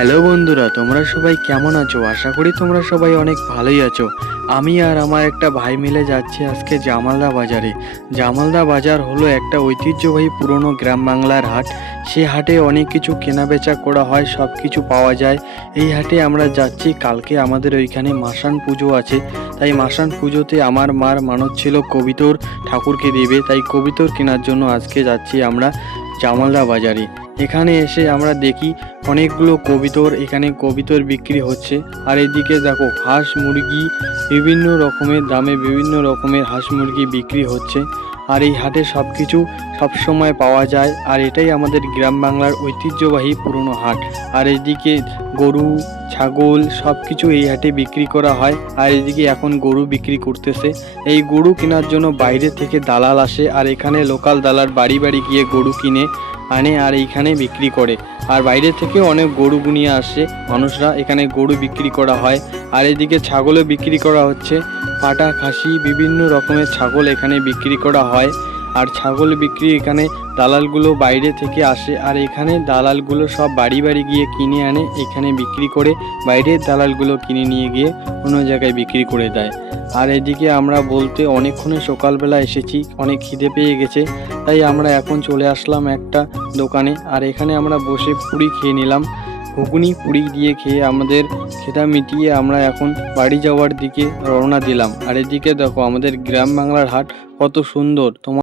Hello বন্ধুরা, তোমরা সবাই কেমন আছো? আশা করি তোমরা সবাই অনেক ভালোই আছো। আমি আর আমার একটা ভাই মিলে যাচ্ছি আজকে জামালদা বাজারে। জামালদা বাজার হলো একটা ঐতিহ্যবাহী পুরনো গ্রাম বাংলার হাট। সেই হাটে অনেক কিছু কেনাবেচা করা হয়, সব কিছু পাওয়া যায়। এই হাটে আমরা যাচ্ছি, কালকে আমাদের ওইখানে মাসান পুজো আছে। তাই মাসান পুজোতে আমার মার মানত ছিল কবিতর ঠাকুরকে দেবে, তাই কবিতর কেনার জন্য আজকে যাচ্ছি আমরা জামালদা বাজারে। এখানে এসে আমরা দেখি অনেকগুলো কবিতর, এখানে কবিতর বিক্রি হচ্ছে। আর এদিকে দেখো হাঁস মুরগি বিভিন্ন রকমের দামে বিভিন্ন রকমের হাঁস মুরগি বিক্রি হচ্ছে। আর এই হাটে সব কিছু সবসময় পাওয়া যায়, আর এটাই আমাদের গ্রাম বাংলার ঐতিহ্যবাহী পুরনো হাট। আর এদিকে গরু ছাগল সব কিছু এই হাটে বিক্রি করা হয়। আর এদিকে এখন গরু বিক্রি করতেছে। এই গরু কেনার জন্য বাইরে থেকে দালাল আসে, আর এখানে লোকাল দালাল বাড়ি বাড়ি গিয়ে গরু কিনে আনে আর এইখানে বিক্রি করে। আর বাইরে থেকে অনেক গরু গুনিয়ে আসে মানুষরা, এখানে গরু বিক্রি করা হয়। আর এদিকে ছাগলও বিক্রি করা হচ্ছে, পাটা খাসি বিভিন্ন রকমের ছাগল এখানে বিক্রি করা হয়। আর ছাগল বিক্রি এখানে দালালগুলো বাইরে থেকে আসে, আর এখানে দালালগুলো সব বাড়ি বাড়ি গিয়ে কিনে আনে, এখানে বিক্রি করে বাইরের দালালগুলো কিনে নিয়ে গিয়ে অন্য জায়গায় বিক্রি করে দেয়। আর এদিকে আমরা বলতে অনেকক্ষণে সকালবেলা এসেছি, অনেক খিদে পেয়ে গেছে, তাই আমরা এখন চলে আসলাম একটা দোকানে। আর এখানে আমরা বসে পুরি খেয়ে নিলাম, ঘুগনি পুরি দিয়ে খেয়ে আমাদের খেটা মিটিয়ে আমরা এখন বাড়ি যাওয়ার দিকে রওনা দিলাম। আর এদিকে দেখো আমাদের গ্রাম বাংলার হাট কত সুন্দর। তোমার